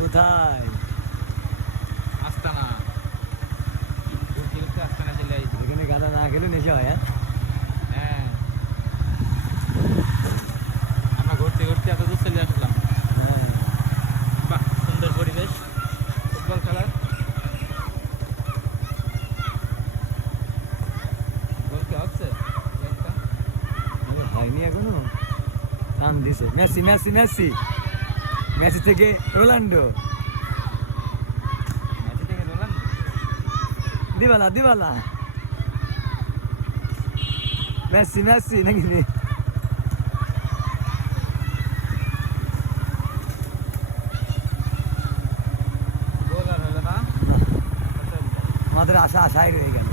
কোথায়? আস্তানা ঘুরতে ঘুরতে আস্তানা চলে আইছি। এখানে গাঁদা না খেলে নেশা হয়। হ্যাঁ আমরা ঘুরতে ঘুরতে এত দূর চলে আসলাম। হ্যাঁ বাহ সুন্দর পরিবেশ ফুটবল খেলার। গোল কি হচ্ছে একটা? হয়নি এখনো। টান দিছে মেসি মেসি মেসি মেসি থেকে রোনাল্ডো। ম্যাচে থেকে Ronaldo. Dybala Dybala Messi Messi নাকি রে? গোল আর হলো না। আমাদের আশা আশাই রয়ে গেল।